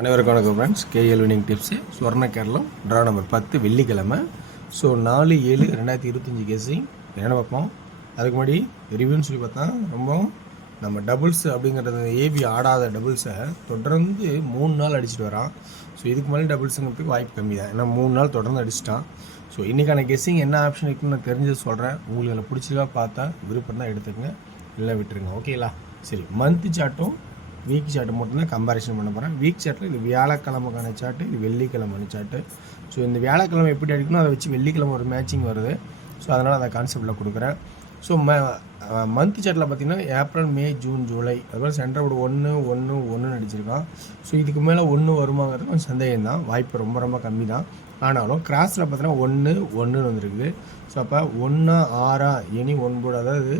அனைவருக்கும் வணக்கம் friends. KL winning tips சுவர்ண Keralam draw number 10 வெள்ளிக்கிழமை. ஸோ 4/7/2025 கேஸிங் என்ன பார்ப்போம். அதுக்கு முன்னாடி ரிவ்யூன்னு சொல்லி பார்த்தா ரொம்ப நம்ம டபுள்ஸ் அப்படிங்கிறது ஏபி ஆடாத டபுள்ஸை தொடர்ந்து 3 நாள் அடிச்சுட்டு வரான். ஸோ இதுக்கு மேலே டபுள்ஸுங்கிறதுக்கு வாய்ப்பு கம்மி தான், ஏன்னா 3 நாள் தொடர்ந்து அடிச்சிட்டான். ஸோ இன்றைக்கான கெஸ்ஸிங் என்ன ஆப்ஷன் இருக்குன்னு நான் தெரிஞ்சது சொல்கிறேன். உங்களுக்கு அதில் பிடிச்சிருக்கா பார்த்தா விருப்பம் தான் எடுத்துக்கங்க, இல்லை விட்டுருங்க. ஓகேங்களா? சரி, மந்த் சார்ட்டும் வீக் சார்ட்டு மட்டும்தான் கம்பேரிசன் பண்ண போகிறேன். வீக் சார்ட்டில் இது வியாழக்கிழமைக்கான சார்ட்டு, இது வெள்ளிக்கிழமை சார்ட்டு. ஸோ இந்த வியாழக்கிழமை எப்படி அடிக்கணும் அதை வச்சு வெள்ளிக்கிழமை ஒரு மேட்சிங் வருது. ஸோ அதனால் அந்த கான்செப்டில் கொடுக்குறேன். ஸோ மந்த் சார்ட்டில் பார்த்திங்கன்னா ஏப்ரல், மே, ஜூன், ஜூலை, அதுபோல் சென்டர் போர்டு 1 அடிச்சிருக்கான். ஸோ இதுக்கு மேலே 1 வருமாங்கிறது கொஞ்சம் சந்தேகம் தான், வாய்ப்பு ரொம்ப ரொம்ப கம்மி தான். ஆனாலும் கிராஸில் பார்த்தீங்கன்னா 1 வந்துருக்குது. ஸோ அப்போ 1 6 எனி 1 போர்டு, அதாவது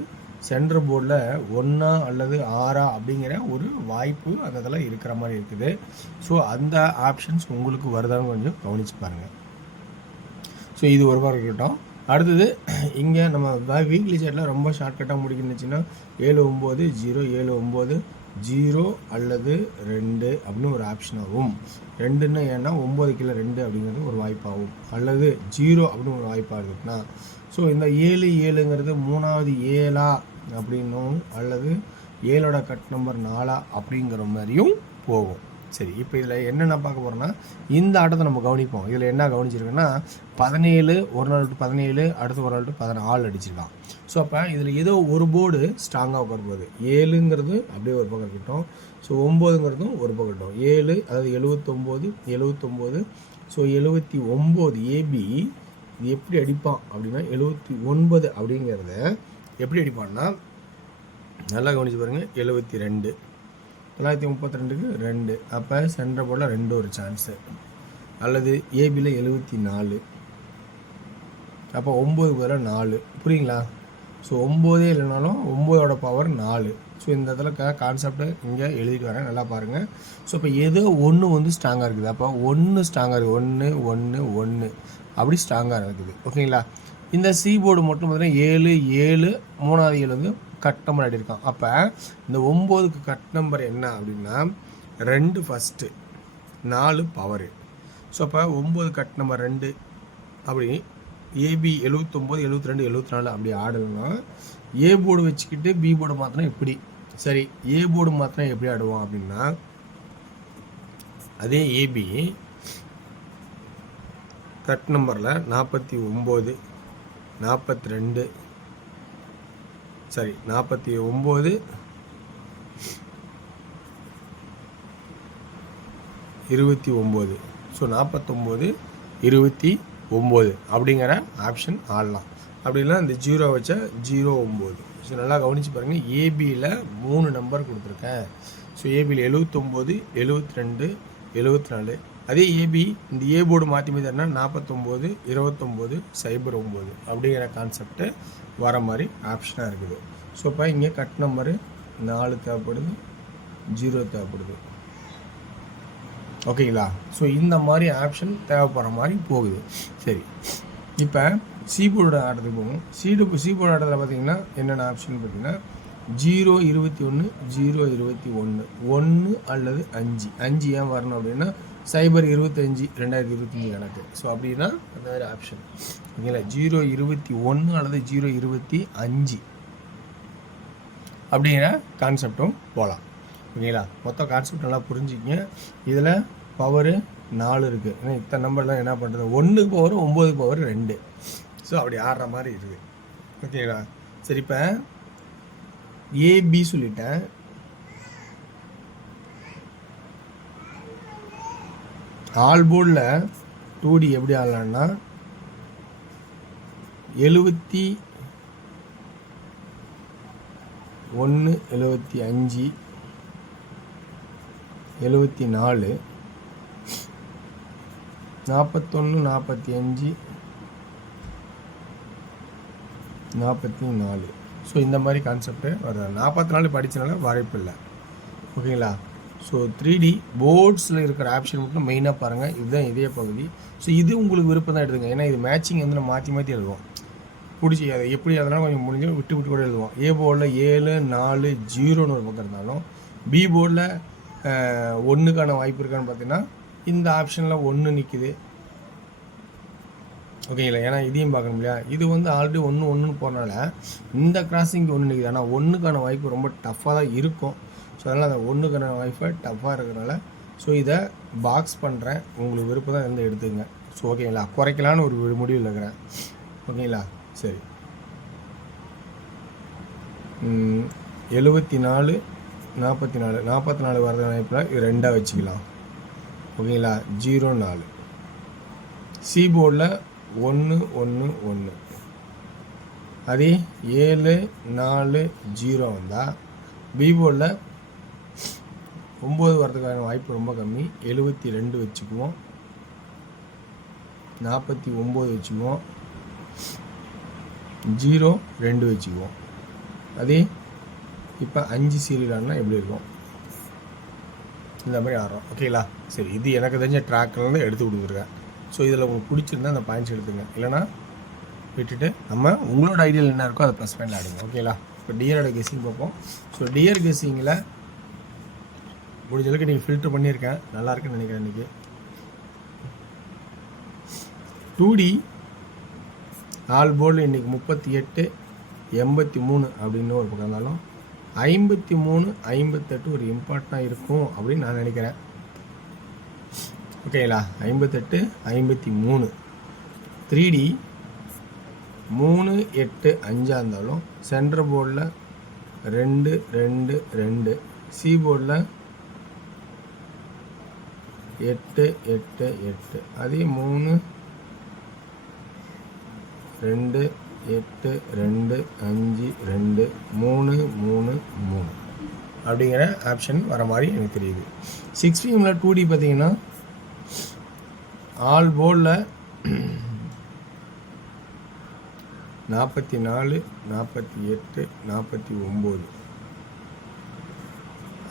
சென்டர் போர்டில் 1 அல்லது 6 அப்படிங்கிற ஒரு வாய்ப்பு அந்த இதில் இருக்கிற மாதிரி இருக்குது. ஸோ அந்த ஆப்ஷன்ஸ் உங்களுக்கு வருதான்னு கொஞ்சம் கவனித்து பாருங்கள். ஸோ இது ஒரு மாதிரி இருக்கட்டும். அடுத்தது இங்கே நம்ம வீக்லி சார்ட்டில் ரொம்ப ஷார்ட்கட்டாக முடிக்கணுச்சுன்னா 7-9-0 7-9-0 அல்லது 2 அப்படின்னு ஒரு ஆப்ஷன் ஆகும். 2ன்னு ஏன்னா 9 கீழே 2 அப்படிங்கிறது ஒரு வாய்ப்பாகும், அல்லது 0 அப்படின்னு ஒரு வாய்ப்பாக இருக்குதுன்னா. ஸோ இந்த 7-7ங்கிறது 3வது 7 அப்படின்னும், அல்லது 7ஓட கட் நம்பர் 4 அப்படிங்கிற மாதிரியும் போகும். சரி, இப்போ இதில் என்னென்ன பார்க்க போகிறோன்னா இந்த ஆட்டத்தை நம்ம கவனிப்போம். இதில் என்ன கவனிச்சிருக்குன்னா 17 ஒரு நாள் டு 17, அடுத்து ஒரு நாள் டு 14 அடிச்சிருக்கான். ஸோ அப்போ இதில் ஏதோ ஒரு போர்டு ஸ்ட்ராங்காக உட்கார போகுது. 7ங்கிறது அப்படியே ஒரு பக்கம் இருக்கட்டும், ஸோ 9ங்கிறதும் ஒரு பக்கம் இருக்கட்டும். 7 அதாவது 79. ஸோ 79 ஏபி இது எப்படி அடிப்பான் அப்படின்னா 79 அப்படிங்கிறத எப்படி அடிப்பான்னா நல்லா கவனிச்சு பாருங்கள். 72 932க்கு 2, அப்போ சென்டர் போர்டில் 2 ஒரு சான்ஸு, அல்லது ஏபியில் 74, அப்போ 9 பதிலாக 4. புரியுங்களா? ஸோ 9 இல்லைனாலும் 9ஓட பவர் 4. ஸோ இந்த இடத்துல கான்செப்டை இங்கே எழுதிட்டு வரேன், நல்லா பாருங்கள். ஸோ இப்போ ஏதோ 1 வந்து ஸ்ட்ராங்காக இருக்குது, அப்போ 1 ஸ்ட்ராங்காக இருக்குது, 1 அப்படி ஸ்ட்ராங்காக இருக்குது. ஓகேங்களா? இந்த சி போர்டு மட்டும் பார்த்தீங்கன்னா 7 3வது 7 வந்து கட் நம்பர் ஆகிருக்கான். அப்போ இந்த 9க்கு கட் நம்பர் என்ன அப்படின்னா 2 ஃபஸ்ட்டு, 4 பவரு. ஸோ அப்போ 9 கட் நம்பர் 2 அப்படி ஏபி 79 72 74 அப்படி ஆடணும்னா ஏ போர்டு வச்சுக்கிட்டு பி போர்டு மாற்றினா இப்படி. சரி, ஏ போர்டு மாற்றினா எப்படி ஆடுவோம் அப்படின்னா அதே ஏபி கட் நம்பரில் 49 42 சரி 49 29. ஸோ 49 29 அப்படிங்கிற ஆப்ஷன் ஆடலாம். அப்படின்னா இந்த 0 வச்சா 0-9. ஸோ நல்லா கவனித்து பாருங்கள். ஏபியில் 3 நம்பர் கொடுத்துருக்கேன். ஸோ ஏபியில் 79 72 74. அதே ஏபி இந்த ஏ போர்டு மாற்றி தரனா 49 29 0-9 அப்படிங்கிற கான்செப்டு வர மாதிரி ஆப்ஷனாக இருக்குது. ஸோ இப்போ இங்கே கட் நம்பரு 4 தேவைப்படுது, 0 தேவைப்படுது. ஓகேங்களா? ஸோ இந்த மாதிரி ஆப்ஷன் தேவைப்படுற மாதிரி போகுது. சரி, இப்போ சி போர்டு ஆட்டத்துக்கு போகும். சி போர்டு ஆட்டத்தில் பார்த்தீங்கன்னா என்னென்ன ஆப்ஷன் பார்த்தீங்கன்னா 0-21 0-21 1 அல்லது 5 ஏன் வரணும் அப்படின்னா 0-25 2025 கணக்கு. ஸோ அப்படின்னா அந்த மாதிரி ஆப்ஷன். ஓகேங்களா? 0-21 அல்லது 0-25 அப்படிங்கிற கான்செப்டும் போகலாம். ஓகேங்களா? மொத்தம் கான்செப்ட் நல்லா புரிஞ்சுக்கிங்க. இதில் பவரு 4 இருக்குது. ஏன்னா இத்தனை நம்பர்லாம் என்ன பண்ணுறது, 1க்கு பவர் 9க்கு பவர் 2. ஸோ அப்படி ஆடுற மாதிரி இருக்குது. ஓகேங்களா? சரி, இப்போ ஏபி சொல்லிட்டேன். ஆல் போர்டில் 2D எப்படி ஆடலான்னா 71 75 74 41 45 44. ஸோ இந்த மாதிரி கான்செப்டு வருது. 44 படித்தனால வாய்ப்பு இல்லை. ஓகேங்களா? ஸோ 3D போர்ட்ஸில் இருக்கிற ஆப்ஷன் மட்டும் மெயினாக பாருங்கள். இதுதான் இதே பகுதி. ஸோ இது உங்களுக்கு விருப்பம் தான் எடுத்துங்க, ஏன்னா இது மேட்சிங் வந்து நம்ம மாற்றி எழுதுவோம். பிடிச்சி அதை எப்படி அதெல்லாம் கொஞ்சம் முடிஞ்சு விட்டு கூட எழுதுவோம். ஏ போர்டில் 7 4 0ன்னு ஒரு பக்கம் இருந்தாலும், பி போர்டில் ஒன்றுக்கான வாய்ப்பு இருக்கான்னு பார்த்தீங்கன்னா இந்த ஆப்ஷனில் 1 நிற்குது. ஓகேங்களா, ஏன்னா இதையும் பார்க்கணும் இல்லையா. இது வந்து ஆல்ரெடி 1 போகிறனால இந்த கிராசிங்க்கு 1 நிற்குது. ஆனால் 1க்கான வாய்ப்பு ரொம்ப டஃப்பாக தான் இருக்கும். ஸோ அதனால் அந்த 1க்கான வாய்ப்பை டஃப்பாக இருக்கிறனால ஸோ இதை பாக்ஸ் பண்ணுறேன். உங்களுக்கு விருப்பம் தான் இருந்து எடுத்துங்க. ஸோ ஓகேங்களா, குறைக்கலான்னு ஒரு முடிவில் இருக்கிறேன். ஓகேங்களா, சரி. 74 44 வரது வாய்ப்பில் இது 2ஆக வச்சுக்கலாம். ஓகேங்களா, 04 சி போர்டில் 1 1 1 அதே 7 4 0 வந்தால் பி போர்டில் 9 வரதுக்கான வாய்ப்பு ரொம்ப கம்மி. 72 வச்சுக்குவோம், 49 வச்சுக்குவோம், 0 2 வச்சுக்குவோம். அதே இப்போ 5 சீரியல் ஆனால் எப்படி இருக்கும் இந்த மாதிரி ஆடுறோம். ஓகேங்களா, சரி. இது எனக்கு தெரிஞ்ச ட்ராக்லேருந்து எடுத்து கொடுத்துருக்கேன். ஸோ இதில் உங்களுக்கு பிடிச்சிருந்தா அந்த பாயிண்ட்ஸ் எடுத்துங்க, இல்லைனா விட்டுட்டு நம்ம உங்களோட ஐடியாவில் என்ன இருக்கோ அதை ப்ளஸ் பாயிண்ட் ஆடுங்க. ஓகேங்களா, இப்போ டியரோட கெஸ்ஸிங் பார்ப்போம். ஸோ டியர் கெஸ்ஸிங்கில் முடிஞ்ச அளவுக்கு நீங்கள் ஃபில்ட்ரு பண்ணியிருக்கேன், நல்லா இருக்குன்னு நினைக்கிறேன். இன்றைக்கி 2D ஆல் போர்டில் இன்றைக்கி 38 83 அப்படின்னு ஒரு பக்கம் இருந்தாலும் 53 58 ஒரு இம்பார்ட்டண்ட்டாக இருக்கும் அப்படின்னு நான் நினைக்கிறேன். ஓகேங்களா, 58 53 3D 3 8 5 இருந்தாலும் சென்டர் போர்டில் 2 2 2 சி போர்டில் 8 8 8 அதே 3 2 8 2 5 2 3 3 3 அப்படிங்கிற ஆப்ஷன் வர மாதிரி எனக்கு தெரியுது. 6 பிஎம்ல 2D பார்த்தீங்கன்னா ஆல் போர்டில் 44 48 49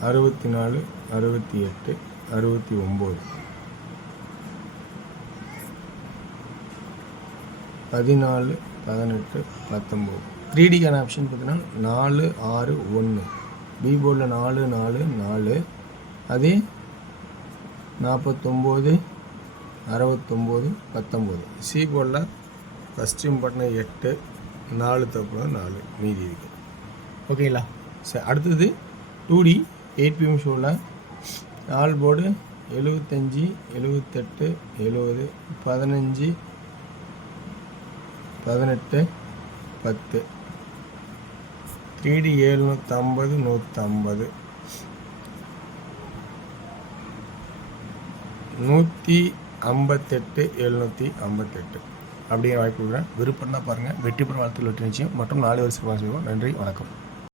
64 68 69 14 18 19 3Dக்கான ஆப்ஷன் பார்த்தீங்கன்னா 4 6 1 பி போர்டில் 4 4 4 அதே 49 69 19 சி போர்டில் ஃபஸ்ட் இம்பார்ட்டன் 8 4 தப்பு 4 மீதி இருக்குது. ஓகேங்களா, சரி. அடுத்தது 2D 8 PM ஷோவில் ஆல் போர்டு 75 78 70 15 18 10 3D 750 150 158 758 அப்படிங்கிற வாய்ப்பு கொடுக்குறேன். விருப்பம் தான் பாருங்கள். வெற்றி பெறும் வாழ்த்துக்கள் வெற்றி நிச்சயம் மற்றும் 4 வருஷம் செய்வோம். நன்றி, வணக்கம்.